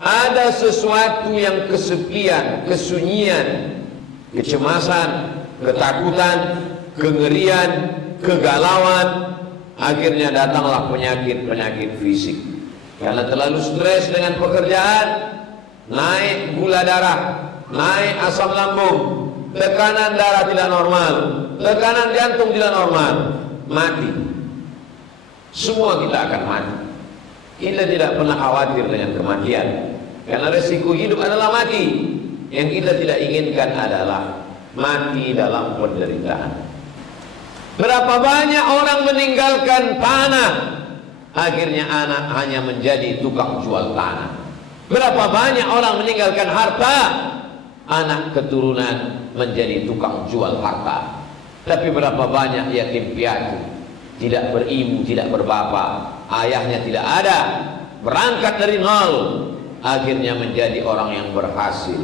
Ada sesuatu yang kesepian, kesunyian, kecemasan, ketakutan, kengerian, kegalauan. Akhirnya datanglah penyakit-penyakit fisik. Karena terlalu stres dengan pekerjaan, naik gula darah, naik asam lambung, tekanan darah tidak normal, tekanan jantung tidak normal, mati. Semua kita akan mati. Kita tidak pernah khawatir dengan kematian, karena resiko hidup adalah mati. Yang kita tidak inginkan adalah mati dalam penderitaan. Berapa banyak orang meninggalkan tanah, akhirnya anak hanya menjadi tukang jual tanah. Berapa banyak orang meninggalkan harta, anak keturunan menjadi tukang jual harta. Tapi berapa banyak yatim piatu, tidak beribu, tidak berbapak, ayahnya tidak ada, berangkat dari nol, akhirnya menjadi orang yang berhasil.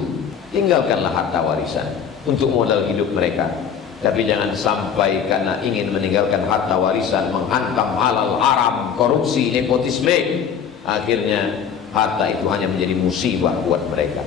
Tinggalkanlah harta warisan untuk modal hidup mereka. Tapi jangan sampai karena ingin meninggalkan harta warisan menghantam halal haram, korupsi, nepotisme, akhirnya harta itu hanya menjadi musibah buat mereka.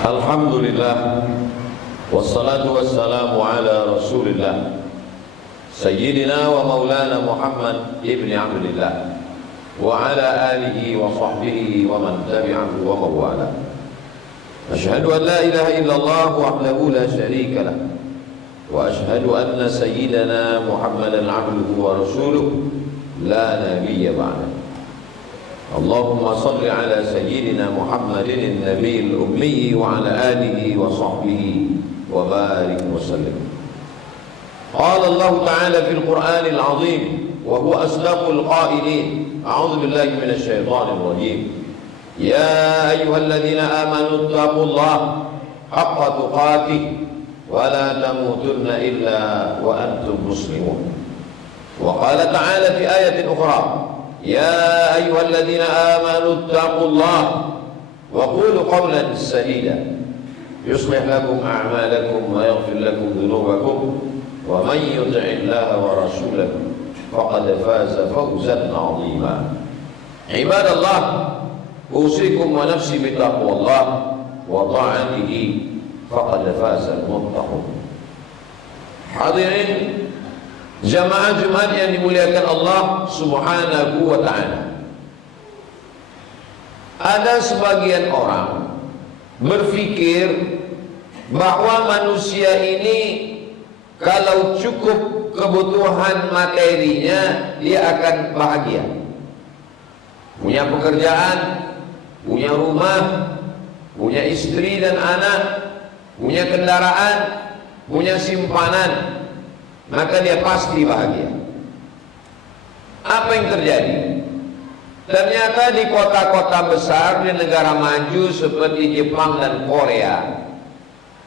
Alhamdulillah, wassalatu wassalamu ala rasulillah Sayyidina wa maulana Muhammad ibn Abdillah wa ala alihi wa sahbihi wa man tabi'ahu wa mawala. Ashhadu an la ilaha illallah wahdahu la sharika lah, wa ashhadu anna sayyidana Muhammadan abduhu wa rasuluh la nabiyya ba'dah. Allahumma salli ala sayyidina Muhammadin an-nabiyil ummi wa ala alihi wa sahbihi wa barik wa sallim. Qala Allah ta'ala fil Qur'anil 'azim wa huwa asdaqul qailin. A'udzu billahi minasy syaithanir rajim. Ya ayyuhalladzina amanu taqullaha haqqa tuqatih wa la tamutunna illa wa antum muslimun. Wa qala ta'ala fi ayatin ukhra, يا أيها الذين آمنوا اتقوا الله وقولوا قولا سديدا يصلح لكم أعمالكم ويغفر لكم ذنوبكم ومن يطع الله ورسوله فقد فاز فوزا عظيما. عباد الله، أوصيكم ونفسي بتقوى الله وطاعته فقد فاز المتقون. Hadirin jamaah Jumat yang dimuliakan Allah Subhanahu wa ta'ala, ada sebagian orang berpikir bahwa manusia ini kalau cukup kebutuhan materinya dia akan bahagia, punya pekerjaan, punya rumah, punya istri dan anak, punya kendaraan, punya simpanan, maka dia pasti bahagia. Apa yang terjadi? Ternyata di kota-kota besar di negara maju seperti Jepang dan Korea,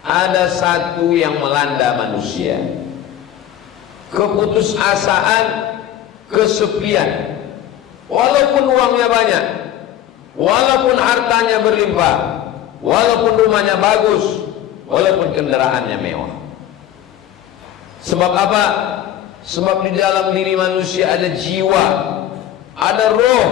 ada satu yang melanda manusia: keputusasaan, kesepian. Walaupun uangnya banyak, walaupun hartanya berlimpah, walaupun rumahnya bagus, walaupun kendaraannya mewah. Sebab apa? Sebab di dalam diri manusia ada jiwa, ada roh,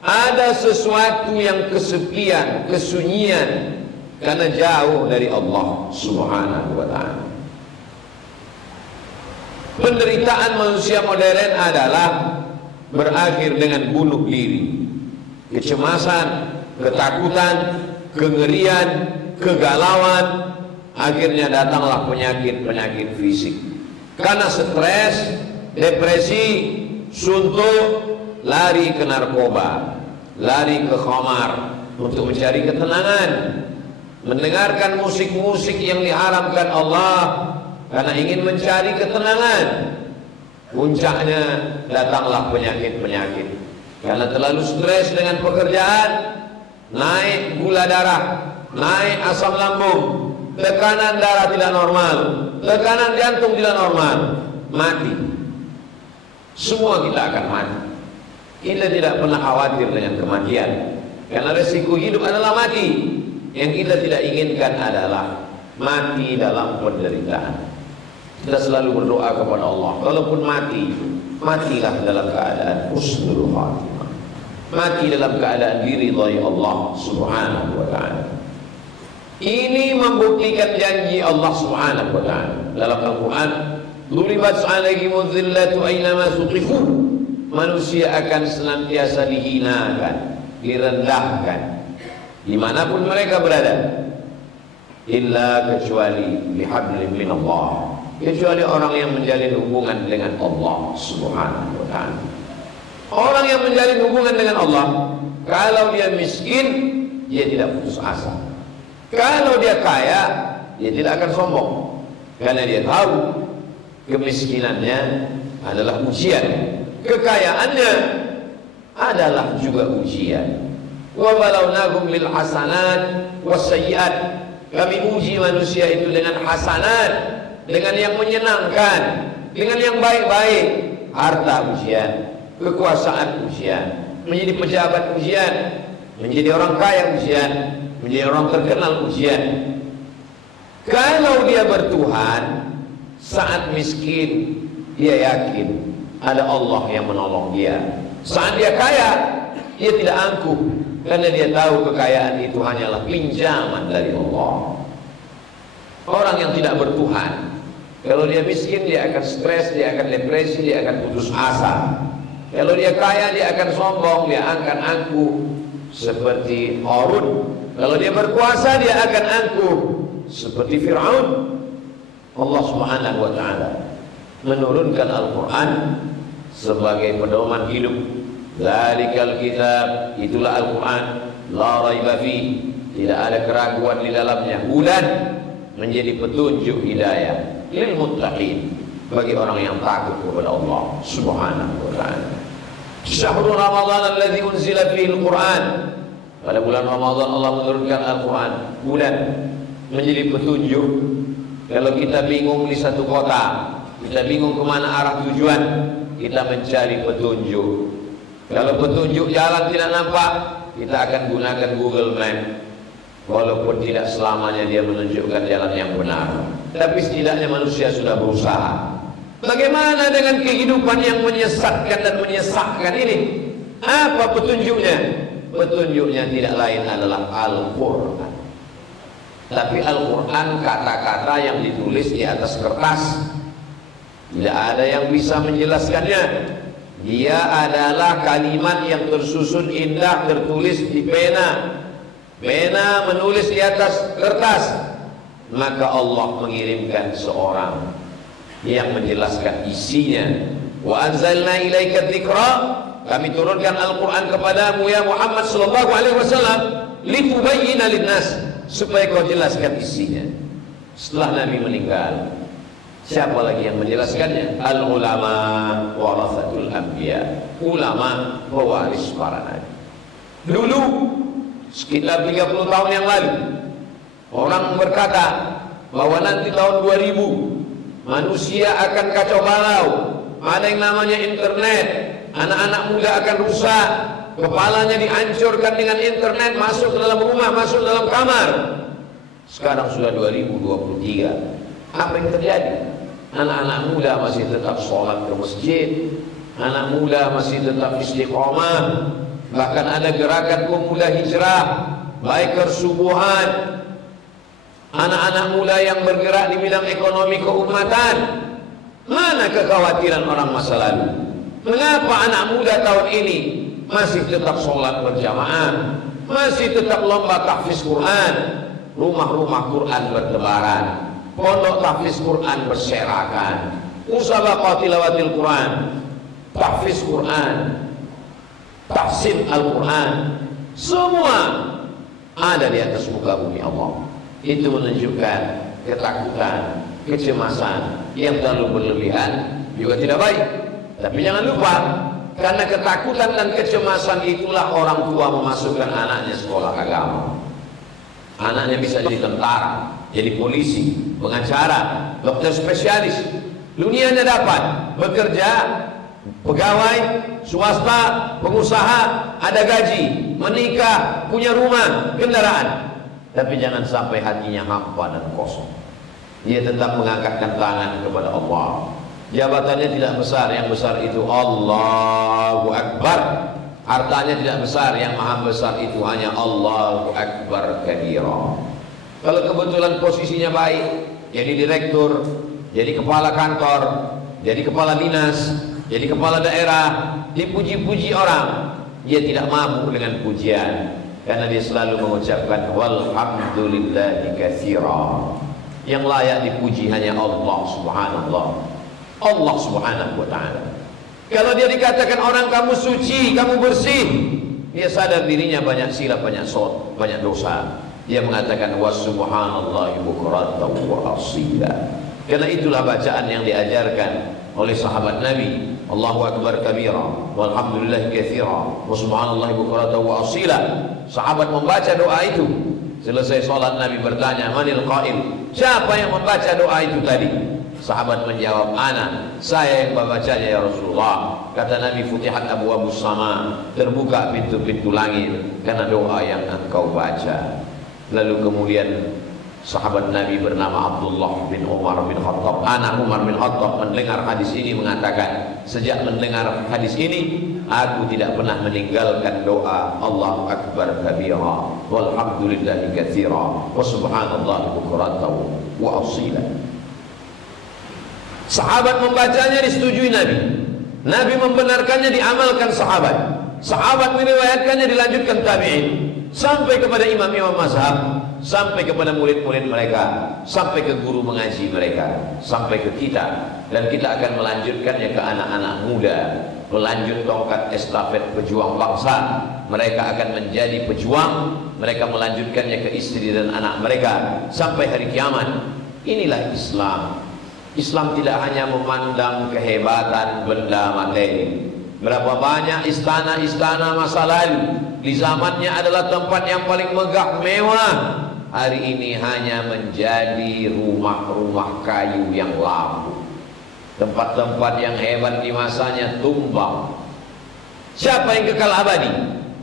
ada sesuatu yang kesepian, kesunyian, karena jauh dari Allah Subhanahu wa ta'ala. Penderitaan manusia modern adalah berakhir dengan bunuh diri, kecemasan, ketakutan, kengerian, kegalauan. Akhirnya datanglah penyakit-penyakit fisik karena stres, depresi, suntuk, lari ke narkoba, lari ke khamar untuk mencari ketenangan, mendengarkan musik-musik yang diharamkan Allah karena ingin mencari ketenangan. Puncaknya datanglah penyakit-penyakit karena terlalu stres dengan pekerjaan, naik gula darah, naik asam lambung, tekanan darah tidak normal, tekanan jantung tidak normal, mati. Semua kita akan mati. Kita tidak pernah khawatir dengan kematian karena resiko hidup adalah mati. Yang kita tidak inginkan adalah mati dalam penderitaan. Kita selalu berdoa kepada Allah, walaupun mati, matilah dalam keadaan husnul khatimah, mati dalam keadaan diridhai Allah Subhanahu wa ta'ala. Ini membuktikan janji Allah Subhanahu wa ta'ala dalam Al-Quran. Duribat alaihimuz zillatu aynama suqifu. Manusia akan senantiasa dihinakan, direndahkan dimanapun mereka berada, illa kecuali bihablin min Allah, kecuali orang yang menjalin hubungan dengan Allah Subhanahu wa ta'ala. Orang yang menjalin hubungan dengan Allah, kalau dia miskin, dia tidak putus asa. Kalau dia kaya, dia tidak akan sombong, karena dia tahu kemiskinannya adalah ujian, kekayaannya adalah juga ujian. Wa balawnahum bil hasanat was sayyiat. Kami uji manusia itu dengan hasanat, dengan yang menyenangkan, dengan yang baik-baik. Harta ujian, kekuasaan ujian, menjadi pejabat ujian, menjadi orang kaya ujian, menjadi orang terkenal ujian. Kalau dia bertuhan, saat miskin dia yakin ada Allah yang menolong dia. Saat dia kaya, dia tidak angkuh karena dia tahu kekayaan itu hanyalah pinjaman dari Allah. Orang yang tidak bertuhan, kalau dia miskin dia akan stres, dia akan depresi, dia akan putus asa. Kalau dia kaya dia akan sombong, dia akan angkuh seperti Qarun. Kalau dia berkuasa dia akan angkuh seperti Fir'aun. Allah Subhanahu wa ta'ala menurunkan Al-Quran sebagai pedoman hidup. Dzalikal kitab, itulah Al-Quran, la raiba fi, tidak ada keraguan di dalamnya, hudan, menjadi petunjuk hidayah lil muttaqin, bagi orang yang takut kepada Allah Subhanahu wa ta'ala. Syahrul Ramadan alladzi unzila fihi al-Quran, pada bulan Ramadan Allah menurunkan Al-Quran, bulan menjadi petunjuk. Kalau kita bingung di satu kota, kita bingung kemana arah tujuan, kita mencari petunjuk. Kalau petunjuk jalan tidak nampak, kita akan gunakan Google Map. Walaupun tidak selamanya dia menunjukkan jalan yang benar, tapi setidaknya manusia sudah berusaha. Bagaimana dengan kehidupan yang menyesatkan dan menyesakkan ini? Apa petunjuknya? Petunjuknya tidak lain adalah Al-Quran. Tapi Al-Quran kata-kata yang ditulis di atas kertas, tidak ada yang bisa menjelaskannya. Dia adalah kalimat yang tersusun indah, tertulis di pena. Pena menulis di atas kertas. Maka Allah mengirimkan seorang yang menjelaskan isinya. Wa anzalna ilaika dzikra, kami turunkan Al-Quran kepadamu ya Muhammad sallallahu alaihi wasallam, litubayyina linnas, supaya kau jelaskan isinya. Setelah Nabi meninggal, siapa lagi yang menjelaskannya? Al-ulama warathatul anbiya, ulama pewaris para nabi. Dulu sekitar 30 tahun yang lalu, orang berkata bahwa nanti tahun 2000 manusia akan kacau balau, ada yang namanya internet, anak-anak muda akan rusak, kepalanya dihancurkan dengan internet, masuk ke dalam rumah, masuk ke dalam kamar. Sekarang sudah 2023, apa yang terjadi? Anak-anak muda masih tetap sholat ke masjid, anak muda masih tetap istiqomah. Bahkan ada gerakan pemuda hijrah, biker subuhan, anak-anak muda yang bergerak di bidang ekonomi keumatan. Mana kekhawatiran orang masa lalu? Mengapa anak muda tahun ini masih tetap sholat berjamaah, masih tetap lomba tahfiz Quran, rumah-rumah Quran bertebaran, pondok tahfiz Quran berserakan, musabaqah tilawatil Quran, tahfiz Quran, tahsin Al-Quran, semua ada di atas muka bumi Allah. Itu menunjukkan ketakutan, kecemasan yang terlalu berlebihan juga tidak baik. Tapi jangan lupa, karena ketakutan dan kecemasan itulah orang tua memasukkan anaknya sekolah agama. Anaknya bisa jadi tentara, jadi polisi, pengacara, dokter spesialis. Dunianya dapat bekerja, pegawai, swasta, pengusaha, ada gaji, menikah, punya rumah, kendaraan. Tapi jangan sampai hatinya hampa dan kosong. Dia tetap mengangkatkan tangan kepada Allah. Jabatannya tidak besar, yang besar itu Allahu Akbar. Hartanya tidak besar, yang maha besar itu hanya Allahu Akbar kabira. Kalau kebetulan posisinya baik, jadi direktur, jadi kepala kantor, jadi kepala dinas, jadi kepala daerah, dipuji-puji orang, dia tidak mampu dengan pujian, karena dia selalu mengucapkan walhamdulillahi katsira. Yang layak dipuji hanya Allah subhanallah, Allah subhanahu wa ta'ala. Kalau dia dikatakan orang kamu suci, kamu bersih, dia sadar dirinya banyak silap, banyak dosa. Dia mengatakan wa subhanallahi bukratan wa asila. Karena itulah bacaan yang diajarkan oleh sahabat Nabi. Allahu Akbar kabira, walhamdulillah katsira, wa subhanallahi bukratan wa asila. Sahabat membaca doa itu. Selesai sholat Nabi bertanya, manil qail? Siapa yang membaca doa itu tadi? Sahabat menjawab, ana, saya yang membacanya ya Rasulullah. Kata Nabi, futihat abwabus sama, terbuka pintu-pintu langit karena doa yang engkau baca. Lalu kemudian sahabat Nabi bernama Abdullah bin Umar bin Khattab, anak Umar bin Khattab, mendengar hadis ini mengatakan, sejak mendengar hadis ini aku tidak pernah meninggalkan doa Allahu Akbar kabira, walhamdulillahi katsira, wa subhanallahi bukratan wa asila. Sahabat membacanya, disetujui Nabi. Nabi membenarkannya, diamalkan sahabat. Sahabat meriwayatkannya, dilanjutkan tabi'in, sampai kepada imam-imam mazhab, sampai kepada murid-murid mereka, sampai ke guru mengaji mereka, sampai ke kita. Dan kita akan melanjutkannya ke anak-anak muda, melanjut tongkat estafet pejuang bangsa. Mereka akan menjadi pejuang, mereka melanjutkannya ke istri dan anak mereka sampai hari kiamat. Inilah Islam. Islam tidak hanya memandang kehebatan benda materi. Berapa banyak istana-istana masa lalu di zamannya adalah tempat yang paling megah mewah, hari ini hanya menjadi rumah-rumah kayu yang lamu. Tempat-tempat yang hebat di masanya tumbang. Siapa yang kekal abadi?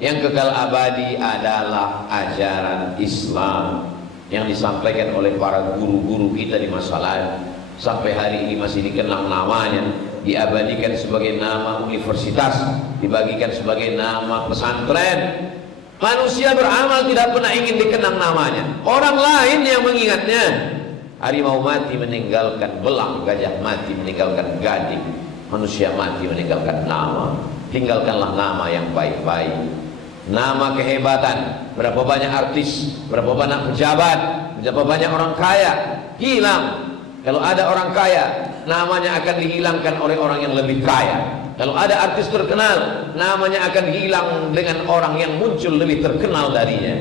Yang kekal abadi adalah ajaran Islam yang disampaikan oleh para guru-guru kita di masa lalu. Sampai hari ini masih dikenang namanya, diabadikan sebagai nama universitas, dibagikan sebagai nama pesantren. Manusia beramal tidak pernah ingin dikenang namanya, orang lain yang mengingatnya. Harimau mati meninggalkan belang, gajah mati meninggalkan gading, manusia mati meninggalkan nama. Tinggalkanlah nama yang baik-baik, nama kehebatan. Berapa banyak artis, berapa banyak pejabat, berapa banyak orang kaya hilang. Kalau ada orang kaya, namanya akan dihilangkan oleh orang yang lebih kaya. Kalau ada artis terkenal, namanya akan hilang dengan orang yang muncul lebih terkenal darinya.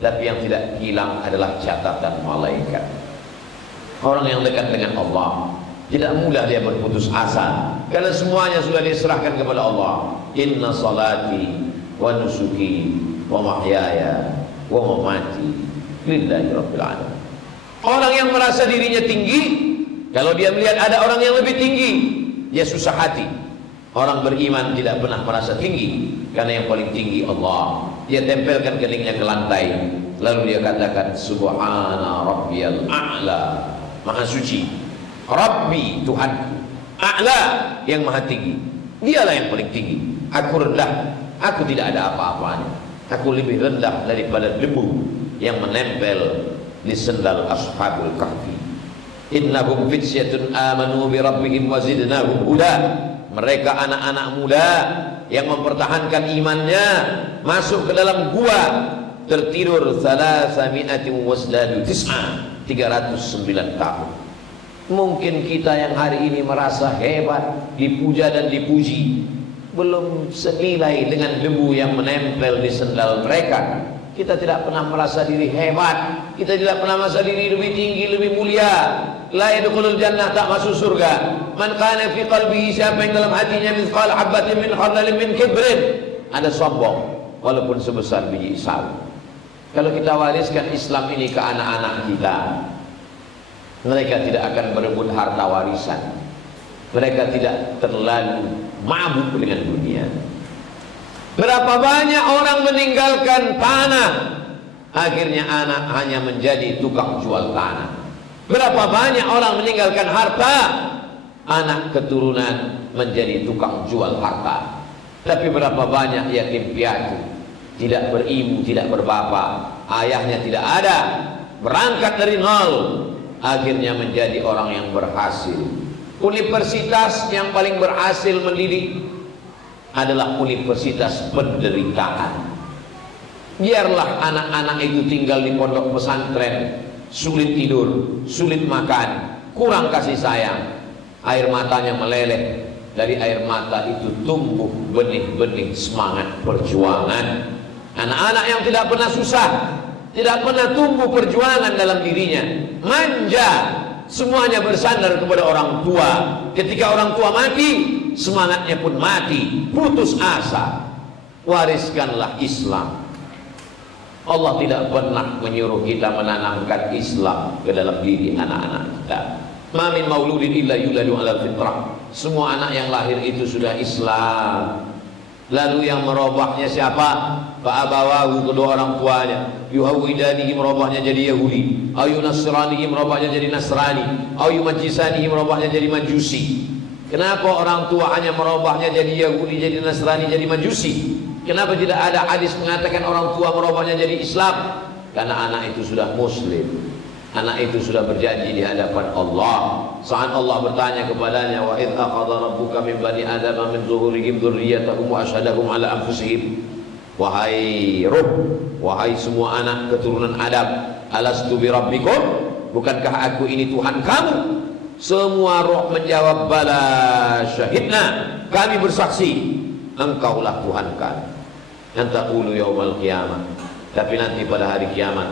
Tapi yang tidak hilang adalah catatan malaikat. Orang yang dekat dengan Allah, tidak mudah dia berputus asa, karena semuanya sudah diserahkan kepada Allah. Inna salati wa nusuki wa mahyaya wa mamati lillahi rabbil alamin. Orang yang merasa dirinya tinggi, kalau dia melihat ada orang yang lebih tinggi, dia susah hati. Orang beriman tidak pernah merasa tinggi, karena yang paling tinggi Allah. Dia tempelkan keningnya ke lantai, lalu dia katakan subhana rabbiyal a'la, maha suci Rabbi, Tuhanku, a'la, yang maha tinggi. Dialah yang paling tinggi. Aku rendah, aku tidak ada apa-apanya. Aku lebih rendah daripada debu yang menempel di sendal ashabul kahfi. Innahum fityatun amanu bi rabbihim wa zidnahum huda. Mereka anak-anak muda yang mempertahankan imannya, masuk ke dalam gua, tertidur 309 tahun. Mungkin kita yang hari ini merasa hebat, dipuja dan dipuji, belum senilai dengan debu yang menempel di sendal mereka. Kita tidak pernah merasa diri hebat, kita tidak pernah merasa diri lebih tinggi, lebih mulia. La yadkhulul jannah, tak masuk surga. Man kana fi qalbihi, siapa yang dalam hatinya mithqal habatin min khardalin min kibrin, ada sombong walaupun sebesar biji sawi. Kalau kita wariskan Islam ini ke anak-anak kita, mereka tidak akan berebut harta warisan. Mereka tidak terlalu mabuk dengan dunia. Berapa banyak orang meninggalkan tanah, akhirnya anak hanya menjadi tukang jual tanah. Berapa banyak orang meninggalkan harta, anak keturunan menjadi tukang jual harta. Tapi berapa banyak yatim piatu, tidak beribu, tidak berbapak, ayahnya tidak ada, berangkat dari nol, akhirnya menjadi orang yang berhasil. Universitas yang paling berhasil mendidik adalah universitas penderitaan. Biarlah anak-anak itu tinggal di pondok pesantren, sulit tidur, sulit makan, kurang kasih sayang, air matanya meleleh. Dari air mata itu tumbuh benih-benih semangat perjuangan. Anak-anak yang tidak pernah susah, tidak pernah tumbuh perjuangan dalam dirinya, manja, semuanya bersandar kepada orang tua. Ketika orang tua mati, semangatnya pun mati, putus asa. Wariskanlah Islam. Allah tidak pernah menyuruh kita menanamkan Islam ke dalam diri anak-anak kita. Ma min mauludin illa yuladu ala fitrah. Semua anak yang lahir itu sudah Islam. Lalu yang merubahnya siapa? Fa'abawahu, kedua orang tuanya, yuhawidanihi, merubahnya jadi Yahudi, ayu nasranihi, merubahnya jadi Nasrani, ayu majisanihi, merubahnya jadi Majusi. Kenapa orang tua hanya merubahnya jadi Yahudi, jadi Nasrani, jadi Majusi? Kenapa tidak ada hadis mengatakan orang tua merubahnya jadi Islam? Karena anak itu sudah Muslim, anak itu sudah berjanji di hadapan Allah. Saat Allah bertanya kepadanya, wa idz akhadha rabbuka min bani adama min zuhurihim dzurriyyatahum wa asyhadahum ala anfusihim. Wahai Ruh, wahai semua anak keturunan Adam, alastu bi rabbikum, bukankah aku ini Tuhan kamu? Semua roh menjawab, bala syahidna, kami bersaksi, engkaulah Tuhan kami. Antaqulu yaumal qiyamah, tapi nanti pada hari kiamat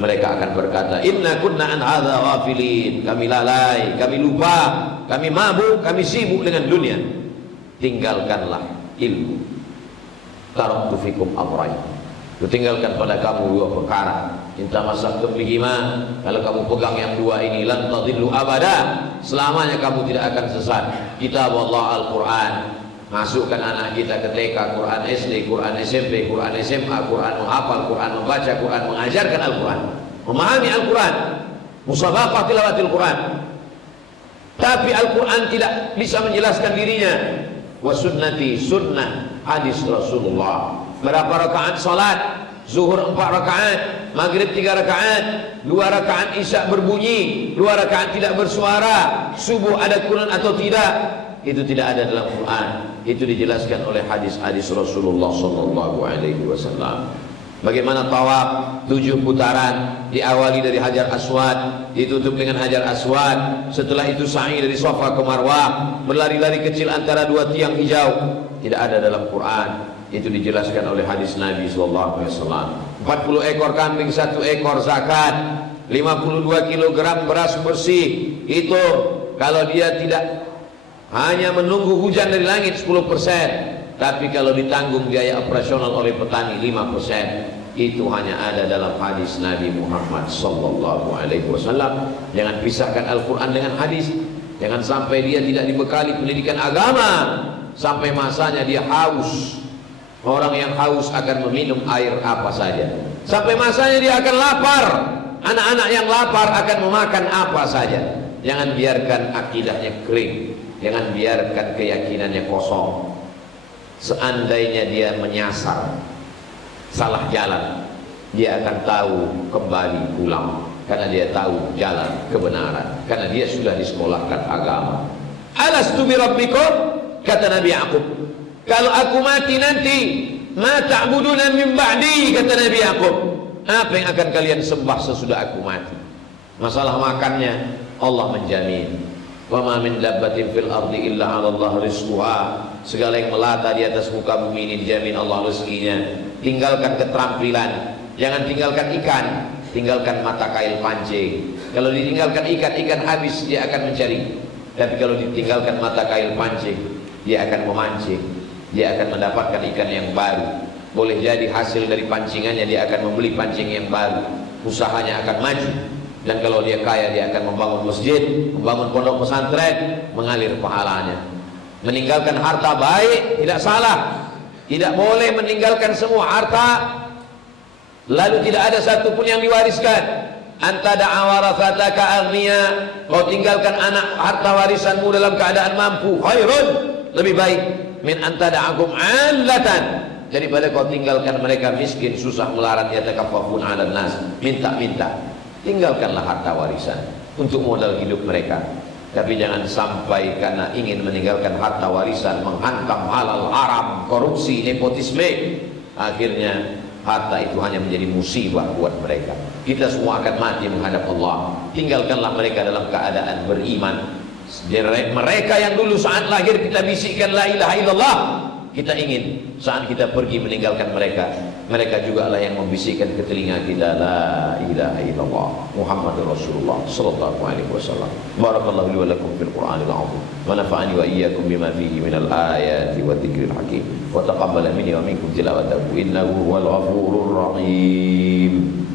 mereka akan berkata, inna kunna an hadza ghafilin, kami lalai, kami lupa, kami mabuk, kami sibuk dengan dunia. Tinggalkanlah ilmu. Taraktu fikum amrayn, kutinggalkan pada kamu dua perkara. Inta masaktum bihima, kalau kamu pegang yang dua ini, lan tadillu abada, selamanya kamu tidak akan sesat. Kitab Allah Al-Quran, masukkan anak kita ke TK, Quran SD, Quran SMP, Quran SMA, Quran menghafal, Quran membaca, Quran mengajarkan Al-Quran, memahami Al-Quran, musabaqah tilawatil Quran. Tapi Al-Quran tidak bisa menjelaskan dirinya. Wa sunnati, sunnah hadis Rasulullah. Berapa rakaat salat? Zuhur 4 rakaat, maghrib 3 rakaat, 2 rakaat isya berbunyi, 2 rakaat tidak bersuara, subuh ada Quran atau tidak? Itu tidak ada dalam Quran. Itu dijelaskan oleh hadis-hadis Rasulullah sallallahu alaihi wasallam. Bagaimana tawaf 7 putaran, diawali dari Hajar Aswad, ditutup dengan Hajar Aswad, setelah itu sa'i dari Safa ke Marwah, berlari-lari kecil antara 2 tiang hijau. Tidak ada dalam Quran. Itu dijelaskan oleh hadis Nabi sallallahu alaihi wasallam. 40 ekor kambing, 1 ekor zakat, 52 kilogram beras bersih. Itu kalau dia tidak hanya menunggu hujan dari langit 10%, tapi kalau ditanggung biaya operasional oleh petani 5%. Itu hanya ada dalam hadis Nabi Muhammad sallallahu alaihi wasallam. Jangan pisahkan Al-Quran dengan hadis. Jangan sampai dia tidak dibekali pendidikan agama sampai masanya dia haus. Orang yang haus akan meminum air apa saja. Sampai masanya dia akan lapar. Anak-anak yang lapar akan memakan apa saja. Jangan biarkan akidahnya kering. Jangan biarkan keyakinannya kosong. Seandainya dia menyasar salah jalan, dia akan tahu kembali pulang. karena dia tahu jalan kebenaran, karena dia sudah disekolahkan agama. Alastu bi rabbikum, kata Nabi Yakub, kalau aku mati nanti, ma ta'buduna min ba'di, kata Nabi Yakub, apa yang akan kalian sembah sesudah aku mati? Masalah makannya Allah menjamin. Wa ma min dabbatin fil ardi illa 'ala Allah rizquha. Segala yang melata di atas muka bumi ini dijamin Allah rezekinya. Tinggalkan keterampilan, jangan tinggalkan ikan, tinggalkan mata kail pancing. Kalau ditinggalkan ikan habis, dia akan mencari. Tapi kalau ditinggalkan mata kail pancing, dia akan memancing, dia akan mendapatkan ikan yang baru. Boleh jadi hasil dari pancingannya dia akan membeli pancing yang baru, usahanya akan maju. Dan kalau dia kaya, dia akan membangun masjid, membangun pondok pesantren, mengalir pahalanya. Meninggalkan harta baik tidak salah, tidak boleh meninggalkan semua harta lalu tidak ada satupun yang diwariskan. Anta da'a warathataka aghniya, kau tinggalkan anak harta warisanmu dalam keadaan mampu, khairun, lebih baik min anta da'akum 'allatan, daripada kau tinggalkan mereka miskin, susah melarat, yatakaffafun 'alan nas, minta-minta. Tinggalkanlah harta warisan untuk modal hidup mereka. Tapi jangan sampai karena ingin meninggalkan harta warisan menghantam halal haram, korupsi, nepotisme, akhirnya harta itu hanya menjadi musibah buat mereka. Kita semua akan mati menghadap Allah. Tinggalkanlah mereka dalam keadaan beriman. Mereka yang dulu saat lahir kita bisikkan la ilaha illallah, kita ingin saat kita pergi meninggalkan mereka, mereka juga lah yang membisikkan ke telinga kita la ilaha illallah Muhammadur Rasulullah sallallahu alaihi wasallam. Barakallahu li wa lakum fil Qur'anil azim wa nafa'ani wa iyyakum bima fihi minal ayati wa dzikril hakim wa taqabbala minni wa minkum tilawatahu innahu huwal ghafurur rahim.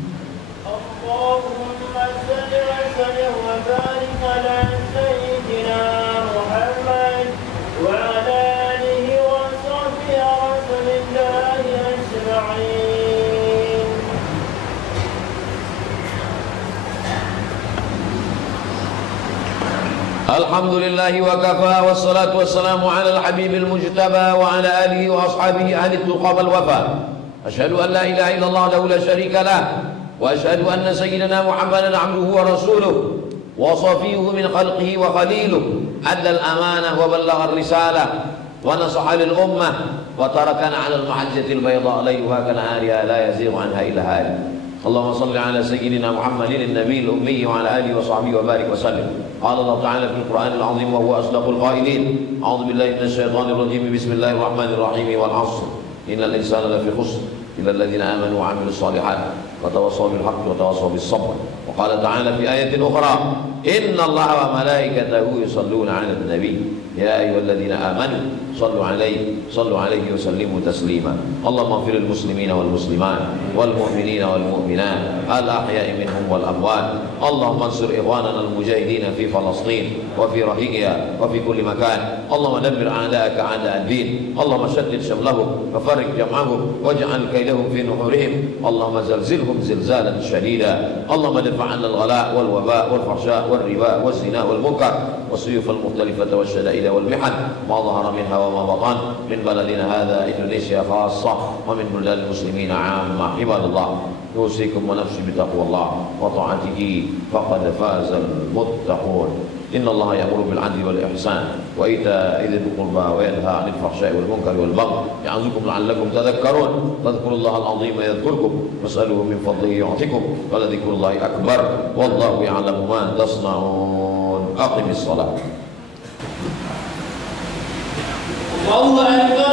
Allahumma salli wa sallim wa barik ala sayyidina Muhammad wa ala Alhamdulillahi wa kafa, wassalatu wassalamu ala al-habibil mujtaba wa ala alihi wa ashabihi ahli tuqa wal wafa. Asyhadu an la ilaha illallah wahdahu la syarika lah, wa asyhadu anna sayyidina Muhammadan abduhu wa rasuluh wa safiyuhu min khalqihi wa khaliluh, adda al-amanah wa ballagha ar-risalah wa nasaha lil ummah wa tarakana ala al-mahajjati al-bayda laylaha kanahariha la yazighu anha illa halik. اللهم صل على سيدنا محمد النبي الأمي وعلى آله وصحبه وبارك وسلم. قال الله تعالى في القرآن العظيم وهو أصدق القائلين: أعوذ بالله من الشيطان الرجيم بسم الله الرحمن الرحيم والعصر إن الإنسان لفي خسر إلا الذين آمنوا وعملوا الصالحات وتواصوا بالحق وتواصوا بالصبر. وقال تعالى في آية أخرى: إن الله وملائكته يصلون على النبي يا أيها الذين آمنوا صلوا عليه وسلموا تسليما. اللهم اغفر للمسلمين والمسلمات والمؤمنين والمؤمنات الأحياء منهم والأموات. اللهم انصر إخواننا المجاهدين في فلسطين وفي رهينها وفي كل مكان. اللهم دمر أعداءك أعداء الدين. اللهم شتت شملهم وفرق جمعهم واجعل كيدهم في نحورهم. اللهم زلزلهم زلزالا شديدا. اللهم دفع عنا الغلاء والوباء والفحشاء والربا والزنا والمنكر والسيوف المختلفة والشدائد والمحن ما ظهر منها وما بطن من بلدنا هذا إندونيسيا خاصة ومن بلدان المسلمين عامة. عباد الله، أوصيكم ونفسي بتقوى الله وطاعته فقد فاز المتقون. إن الله يأمر بالعدل والإحسان وإيتاء ذي القربى وينهى عن الفحشاء والمنكر والبغي يعظكم لعلكم تذكرون. فاذكروا الله العظيم يذكركم واسألوه من فضله يعطكم ولذكر الله أكبر والله يعلم ما تصنعون. أقم الصلاة. الله أكبر.